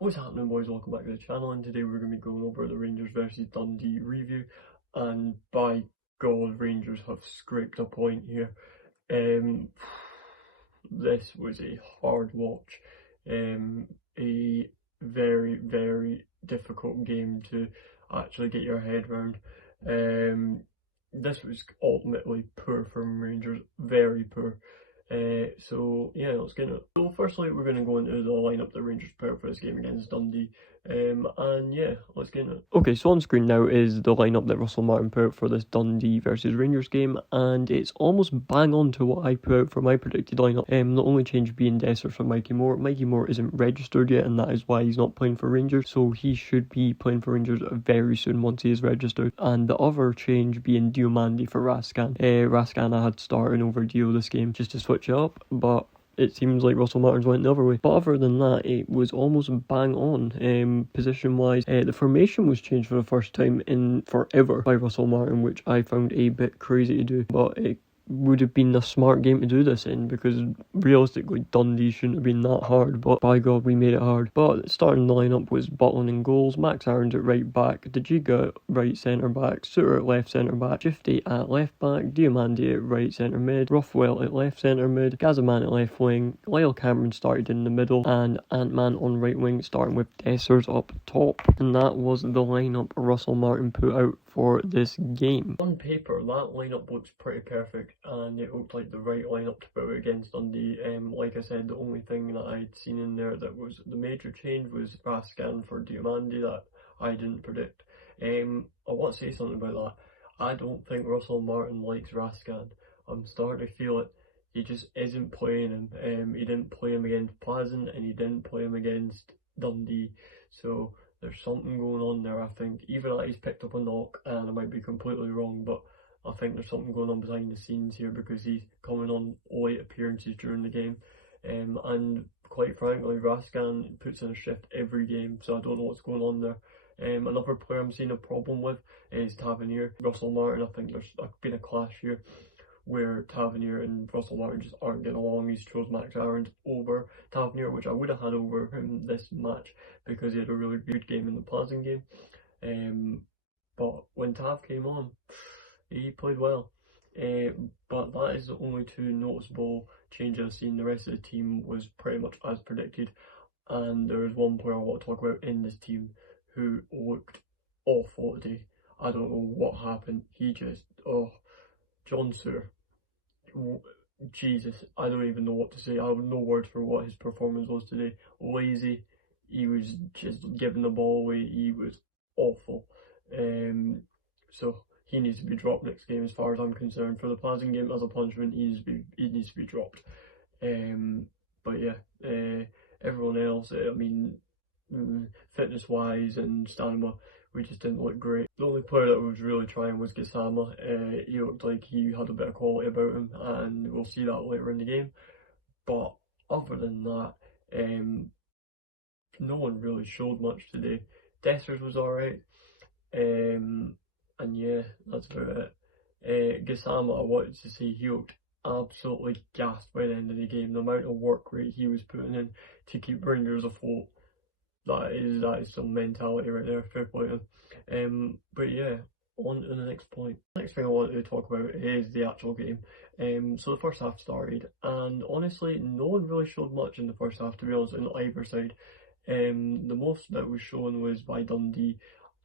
What's happening, boys? Welcome back to the channel, and today we're going to be going over the Rangers versus Dundee review, and by God, Rangers have scraped a point here. This was a hard watch, a very, very difficult game to actually get your head around. This was ultimately poor from Rangers, very poor. So yeah, let's get it. So firstly, we're going to go into the lineup that Rangers put out for this game against Dundee. And yeah, let's get it. Okay, so on screen now is the lineup that Russell Martin put out for this Dundee versus Rangers game, and it's almost bang on to what I put out for my predicted lineup. The only change being Dessers for Mikey Moore. Mikey Moore isn't registered yet, and that is why he's not playing for Rangers, so he should be playing for Rangers very soon once he is registered. And the other change being Diomande for Raskan. Raskan I had starting over Dio this game just to switch it up, but it seems like Russell Martin's went the other way. But other than that, it was almost bang on. Position-wise, the formation was changed for the first time in forever by Russell Martin, which I found a bit crazy to do, but it would have been a smart game to do this in, because realistically Dundee shouldn't have been that hard, but by God we made it hard. But starting the lineup was Butland in goals, Max Aarons at right back, Dajiga at right centre back, Suter at left centre back, Shifty at left back, Diomande at right centre mid, Rothwell at left centre mid, Gazaman at left wing, Lyle Cameron started in the middle, and Ant-Man on right wing, starting with Dessers up top. And that was the lineup Russell Martin put out for this game. On paper, that lineup looks pretty perfect, and it looked like the right lineup to put out against Dundee. Like I said, the only thing that I'd seen in there that was the major change was Raskan for Diomande that I didn't predict. I want to say something about that. I don't think Russell Martin likes Raskan. I'm starting to feel it. He just isn't playing him. He didn't play him against Pleasant, and he didn't play him against Dundee. So there's something going on there, I think. Either that he's picked up a knock, and I might be completely wrong, but I think there's something going on behind the scenes here, because he's coming on late appearances during the game. And quite frankly, Raskan puts in a shift every game, so I don't know what's going on there. Another player I'm seeing a problem with is Tavernier. Russell Martin, I think there's been a clash here where Tavernier and Russell Martin just aren't getting along. He's chose Max Aarons over Tavernier, which I would have had over him this match because he had a really good game in the Pleasant game. But when Tav came on, he played well. But that is the only two noticeable changes I've seen. The rest of the team was pretty much as predicted. And there is one player I want to talk about in this team who looked awful today. I don't know what happened. He just, John Suter. Jesus, I don't even know what to say. I have no words for what his performance was today. Lazy. He was just giving the ball away. He was awful. So he needs to be dropped next game, as far as I'm concerned. For the Pleasant game, as a punishment, he needs to be dropped. But yeah, everyone else, I mean, fitness wise and stamina, we just didn't look great. The only player that was really trying was Gassama. He looked like he had a bit of quality about him, and we'll see that later in the game. But other than that, no one really showed much today. Dessers was alright, and yeah, that's about it. Gassama, I wanted to say, he looked absolutely gassed by the end of the game. The amount of work rate he was putting in to keep Rangers afloat. That is some mentality right there, fair play to him. But yeah, on to the next point. Next thing I wanted to talk about is the actual game. So the first half started, and honestly, no one really showed much in the first half, to be honest, on either side. The most that was shown was by Dundee,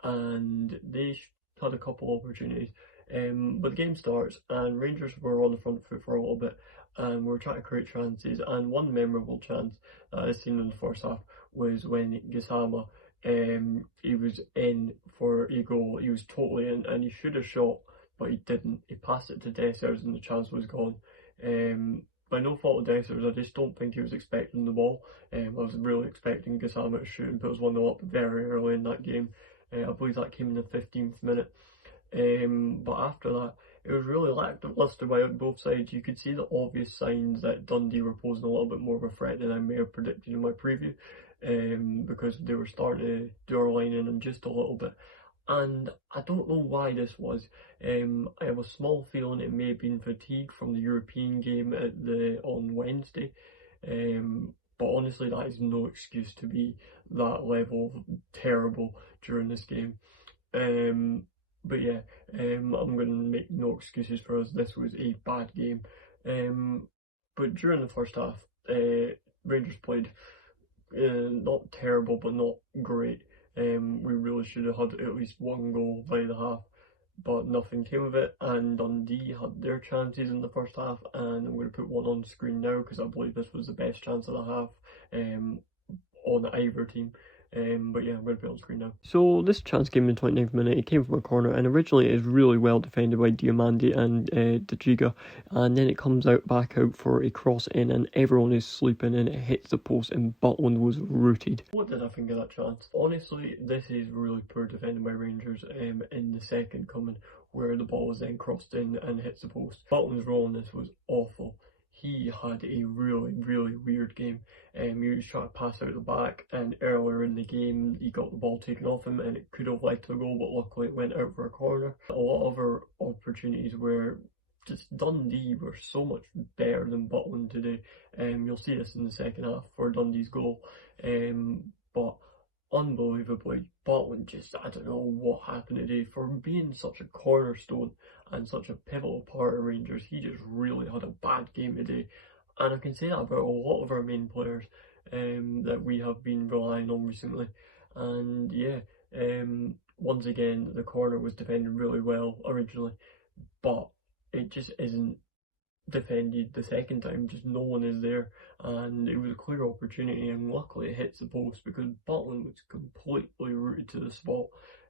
and they had a couple opportunities. But the game starts, and Rangers were on the front foot for a little bit, and were trying to create chances. And one memorable chance that I've seen in the first half was when Gassama, he was in for a goal. He was totally in, and he should have shot, but he didn't. He passed it to Dessers, and the chance was gone. By no fault of Dessers, I just don't think he was expecting the ball. I was really expecting Gassama to shoot and put us 1-0 up very early in that game. I believe that came in the 15th minute. But after that, it was really lacklustre by both sides. You could see the obvious signs that Dundee were posing a little bit more of a threat than I may have predicted in my preview, because they were starting to do our line in just a little bit. And I don't know why this was. I have a small feeling it may have been fatigue from the European game on Wednesday. but honestly that is no excuse to be that level of terrible during this game. Um, but yeah, I'm going to make no excuses for us. This was a bad game. But during the first half, Rangers played not terrible, but not great. We really should have had at least one goal by the half, but nothing came of it. And Dundee had their chances in the first half, and I'm going to put one on screen now because I believe this was the best chance of the half. On either team. But yeah, I'm going to put it on screen now. So this chance came in the 29th minute. It came from a corner, and originally it is really well defended by Diamandi and Dajiga, and then it comes out back out for a cross in, and everyone is sleeping, and it hits the post, and Butland was rooted. What did I think of that chance? Honestly, this is really poor defending by Rangers. In the second coming, where the ball was then crossed in and hits the post. Butland's role in this was awful. He had a really weird game. He was trying to pass out the back, and earlier in the game he got the ball taken off him and it could have led to a goal, but luckily it went out for a corner. A lot of other opportunities where just Dundee were so much better than Butland today. You'll see this in the second half for Dundee's goal. But unbelievably, Butland just, I don't know what happened today. For being such a cornerstone and such a pivotal part of Rangers, he just really had a bad game today. And I can say that about a lot of our main players that we have been relying on recently. And yeah, once again, the corner was defended really well originally, but it just isn't defended the second time. Just no one is there, and it was a clear opportunity, and luckily it hits the post because Butland was completely rooted to the spot.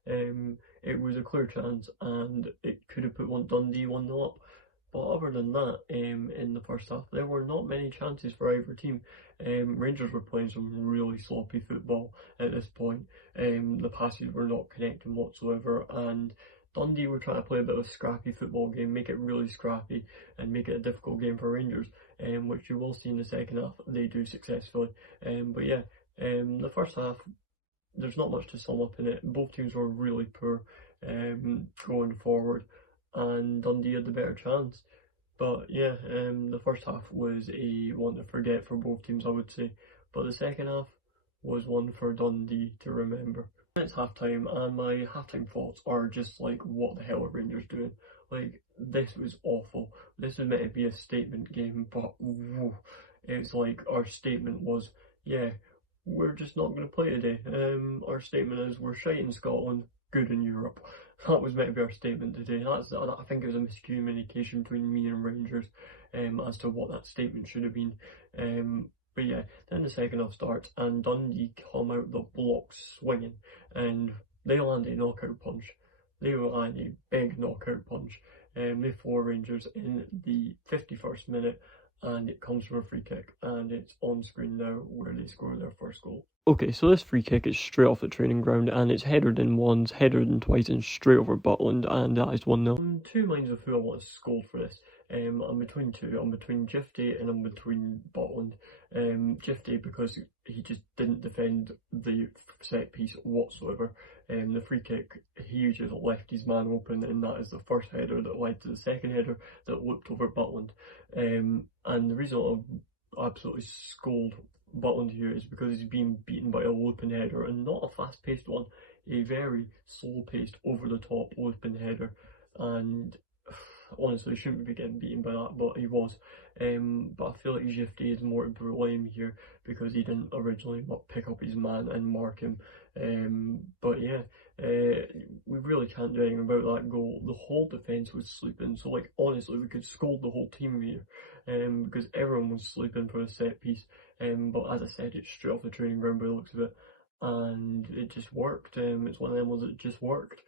It was a clear chance, and it could have put Dundee 1-0 up. But other than that, in the first half, there were not many chances for either team. Rangers were playing some really sloppy football at this point. The passes were not connecting whatsoever, and Dundee were trying to play a bit of a scrappy football game, make it really scrappy, and make it a difficult game for Rangers, which you will see in the second half. They do successfully. But yeah, the first half, there's not much to sum up in it. Both teams were really poor going forward, and Dundee had the better chance. But yeah, the first half was a one to forget for both teams, I would say. But the second half was one for Dundee to remember. It's half time, and my half-time thoughts are just like, what the hell are Rangers doing? Like, this was awful. This was meant to be a statement game, but whoa, it's like our statement was, yeah, we're just not going to play today. Our statement is we're shite in Scotland, good in Europe. That was meant to be our statement today. I think it was a miscommunication between me and Rangers as to what that statement should have been. But yeah, then the second half starts and Dundee come out the blocks swinging and they land a knockout punch. They land a big knockout punch. They floor Rangers in the 51st minute, and it comes from a free kick, and it's on screen now where they score their first goal. Okay, so this free kick is straight off the training ground, and it's headed in once, headed in twice, and straight over Butland, and that is 1-0. I'm two minds of who I want to scold for this. I'm between two. I'm between Gifty and I'm between Butland. Gifty because he just didn't defend the set piece whatsoever. The free kick, he just left his man open, and that is the first header that led to the second header that looked over Butland. And the reason I absolutely scold Butland here is because he's being beaten by a looping header, and not a fast-paced one, a very slow-paced, over-the-top looping header. And honestly, he shouldn't be getting beaten by that, but he was. But I feel like Gifty is more to blame here because he didn't originally pick up his man and mark him. But yeah, we really can't do anything about that goal. The whole defence was sleeping, so like honestly, we could scold the whole team here, because everyone was sleeping for a set piece. But as I said, it's straight off the training ground by the looks of it, and it just worked. It's one of them ones that just worked,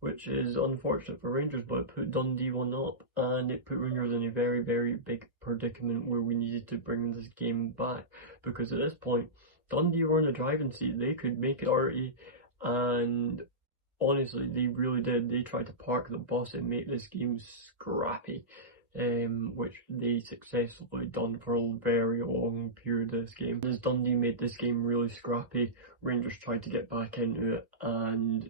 which is unfortunate for Rangers, but it put Dundee 1-0 up, and it put Rangers in a very big predicament where we needed to bring this game back, because at this point, Dundee were in the driving seat. They could make it already, and honestly, they really did. They tried to park the bus and make this game scrappy, which they successfully done for a very long period of this game. As Dundee made this game really scrappy, Rangers tried to get back into it, and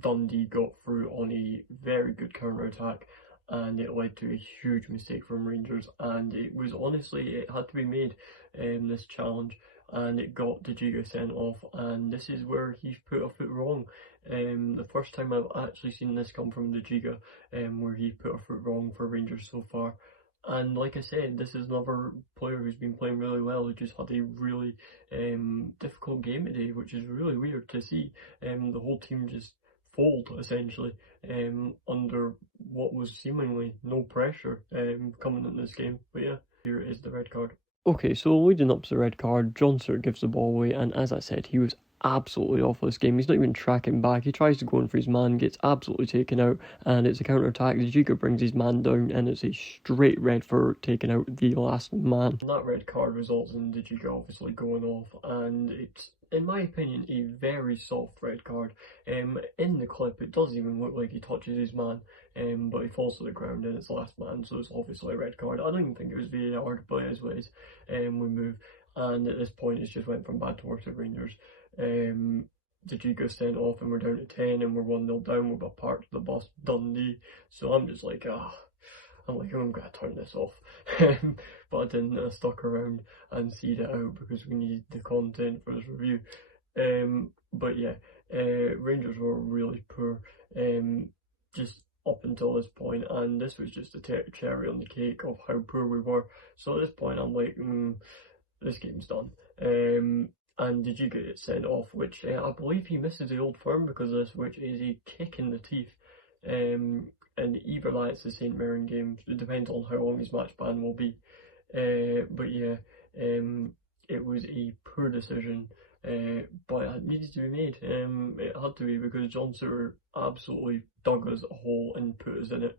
Dundee got through on a very good counter-attack, and it led to a huge mistake from Rangers, and it was honestly, it had to be made, this challenge, and it got De Giga sent off, and this is where he's put a foot wrong. The first time I've actually seen this come from De Giga, where he put a foot wrong for Rangers so far. And like I said, this is another player who's been playing really well, who just had a really difficult game today, which is really weird to see. The whole team just fold, essentially, under what was seemingly no pressure coming in this game. But yeah, here is the red card. Okay, so leading up to the red card, John Stewart gives the ball away, and as I said, he was absolutely awful this game. He's not even tracking back. He tries to go in for his man, gets absolutely taken out, and it's a counter-attack. De Giga brings his man down, and it's a straight red for taking out the last man. That red card results in De Giga obviously going off, and it's, in my opinion, a very soft red card. In the clip, it doesn't even look like he touches his man, but he falls to the ground and it's the last man, so it's obviously a red card. I don't even think it was VAR, but it is what it is. We move, and at this point, it's just went from bad to worse at Rangers. De Giga sent off, and we're down to 10, and we're 1-0 down. We're about parked the bus Dundee, so I'm just like, I'm gonna turn this off. But I didn't. I stuck around and see it out because we needed the content for this review. But yeah, Rangers were really poor, just up until this point, and this was just a cherry on the cake of how poor we were. So at this point, I'm like, this game's done. And De Giga gets sent off, which I believe he misses the Old Firm because of this, which is a kick in the teeth. And either that, it's the St Mirren game. It depends on how long his match ban will be. But yeah, it was a poor decision, but it needed to be made. It had to be because John Stewart absolutely dug us a hole and put us in it,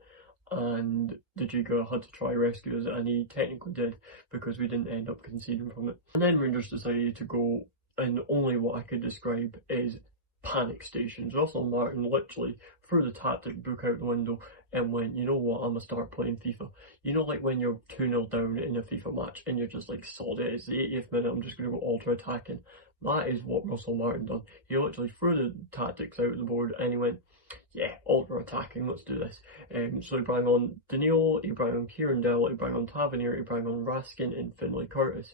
and De Giga had to try rescue us, and he technically did because we didn't end up conceding from it. And then Rangers decided to go, and only what I could describe is panic stations. Russell Martin literally threw the tactic book out the window and went, you know what, I'm gonna start playing FIFA. You know, like when you're 2-0 down in a FIFA match and you're just like, sod it, it's the 80th minute, I'm just gonna go ultra attacking. That is what Russell Martin done. He literally threw the tactics out the board and he went, yeah, ultra attacking, let's do this. So he brought on Danilo, he brought on Kieran Dell, he brought on Tavernier, he brought on Raskin and Finlay Curtis.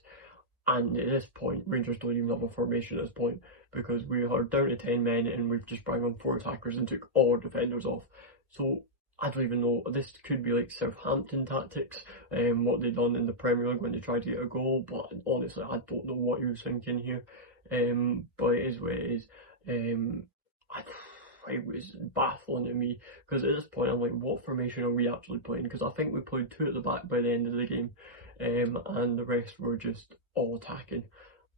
And at this point, Rangers don't even have a formation at this point because we are down to 10 men and we've just brought on 4 attackers and took all our defenders off. So I don't even know, this could be like Southampton tactics, what they done in the Premier League when they tried to get a goal, but honestly I don't know what he was thinking here. But it is what it is. It was baffling to me because at this point I'm like, what formation are we actually playing? Because I think we played 2 at the back by the end of the game, and the rest were just all attacking.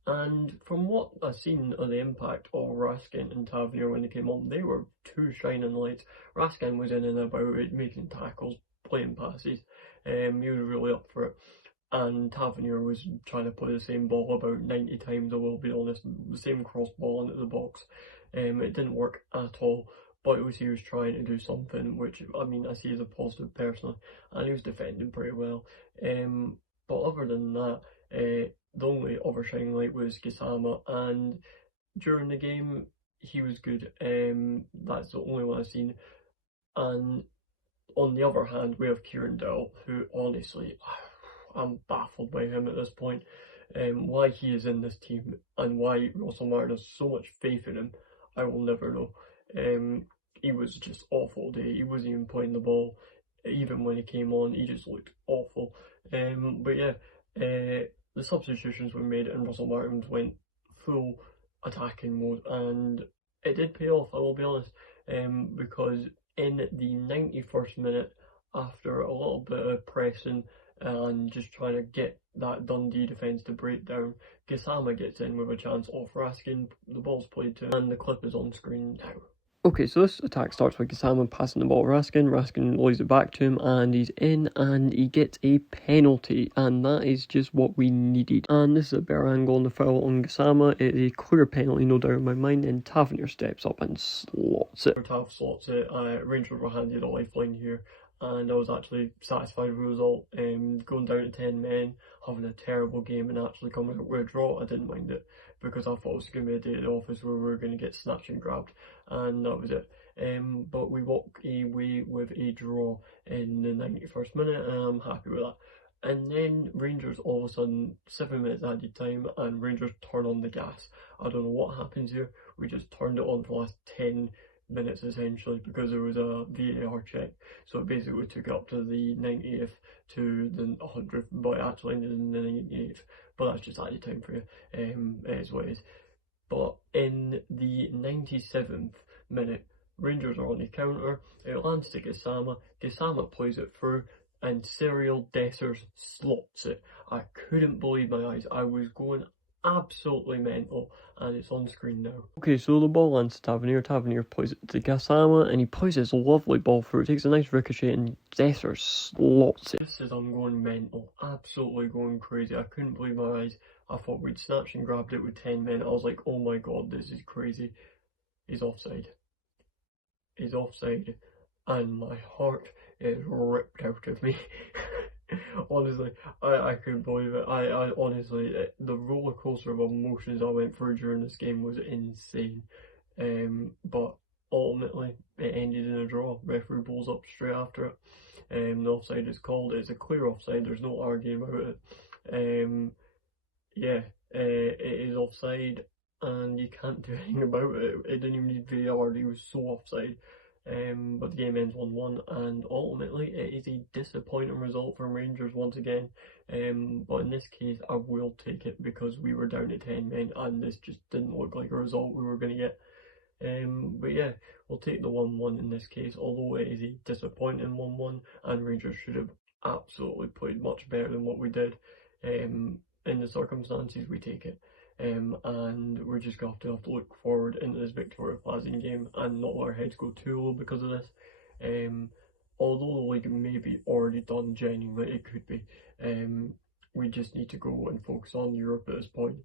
And from what I've seen of the impact of Raskin and Tavernier when they came on, they were 2 shining lights. Raskin was in and about it, making tackles, playing passes. He was really up for it. And Tavernier was trying to play the same ball about 90 times, I will be honest, the same cross ball into the box. It didn't work at all, but he was trying to do something, which, I mean, I see as a positive personally, and he was defending pretty well. But other than that, the only other shining light was Gisama, and during the game, he was good. That's the only one I've seen. And on the other hand, we have Kieran Dell, who honestly, I'm baffled by him at this point. Why he is in this team and why Russell Martin has so much faith in him, I will never know. He was just awful today. He wasn't even playing the ball. Even when he came on, he just looked awful. But yeah, the substitutions were made and Russell Martin went full attacking mode, and it did pay off, I will be honest, because in the 91st minute, after a little bit of pressing and just trying to get that Dundee defence to break down, Gisama gets in with a chance off Raskin, the ball's played to him, and the clip is on screen now. Okay, so this attack starts with Gisama passing the ball to Raskin. Raskin lays it back to him and he's in and he gets a penalty, and that is just what we needed. And this is a better angle on the foul on Gisama. It is a clear penalty, no doubt in my mind, and Tavernier steps up and slots it. Tav slots it. Rangers were handed a lifeline here, and I was actually satisfied with the result. Going down to 10 men, having a terrible game and actually coming out with a draw, I didn't mind it. because I thought it was going to be a day at the office where we were going to get snatched and grabbed, and that was it. But we walk away with a draw in the 91st minute, and I'm happy with that. And then Rangers all of a sudden, 7 minutes added time, and Rangers turn on the gas. I don't know what happens here. We just turned it on for the last 10 minutes essentially because there was a VAR check. So it basically took it up to the 90th to the 100th, but it actually ended in the 98th. But that's just added time for you. It is what it is. But in the 97th minute, Rangers are on the counter. It lands to Gassama. Gassama plays it through, and Serial Dessers slots it. I couldn't believe my eyes. I was going absolutely mental, and it's on screen now. Okay, so the ball lands to Tavernier. Tavernier plays it to Gassama, and he plays this lovely ball through. It takes a nice ricochet, and Dessers slots it. This is, I'm going mental, absolutely going crazy. I couldn't believe my eyes. I thought we'd snatched and grabbed it with 10 men. I was like, oh my god, this is crazy. He's offside. He's offside, and my heart is ripped out of me. Honestly, I couldn't believe it. I honestly, the roller coaster of emotions I went through during this game was insane. But ultimately, it ended in a draw. Referee pulls up straight after it. The offside is called. It's a clear offside. There's no arguing about it. Yeah, it is offside, and you can't do anything about it. It didn't even need VAR. He was so offside. But the game ends 1-1, and ultimately it is a disappointing result from Rangers once again. But in this case, I will take it because we were down to 10 men, and this just didn't look like a result we were going to get. But yeah, we'll take the 1-1 in this case, although it is a disappointing 1-1, and Rangers should have absolutely played much better than what we did. In the circumstances, we take it. And we're just going to have to look forward into this Victoria Plaza game and not let our heads go too low because of this. Although the league may be already done, genuinely, it could be. We just need to go and focus on Europe at this point,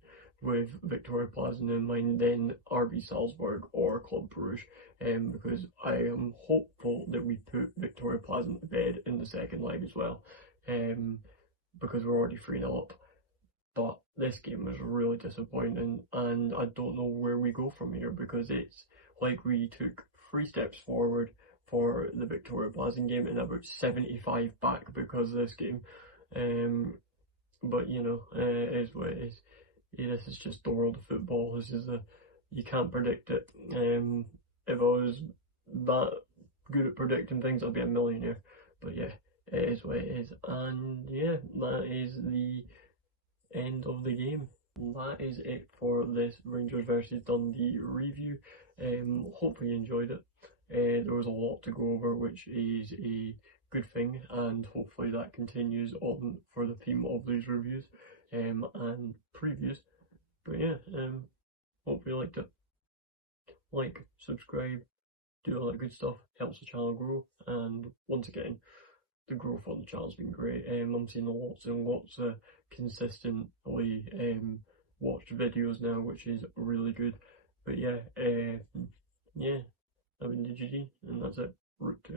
with Victoria Plaza in mind, then RB Salzburg or Club Brugge, because I am hopeful that we put Victoria Plaza to bed in the second leg as well, because we're already 3-0 up. But this game was really disappointing, and I don't know where we go from here, because it's like we took 3 steps forward for the Victoria Plaza game and about 75 back because of this game. But you know, it is what it is. Yeah, this is just the world of football. This is you can't predict it. If I was that good at predicting things, I'd be a millionaire. But yeah, it is what it is. And yeah, that is the end of the game. That is it for this Rangers versus Dundee review. Hopefully you enjoyed it. There was a lot to go over, which is a good thing, and hopefully that continues on for the theme of these reviews and previews. But yeah, hope you liked it. Like, subscribe, do all that good stuff, helps the channel grow, and once again, the growth on the channel's been great. I'm seeing lots and lots of consistently watched videos now, which is really good. But yeah, yeah, I've been DGD, and that's it. Root to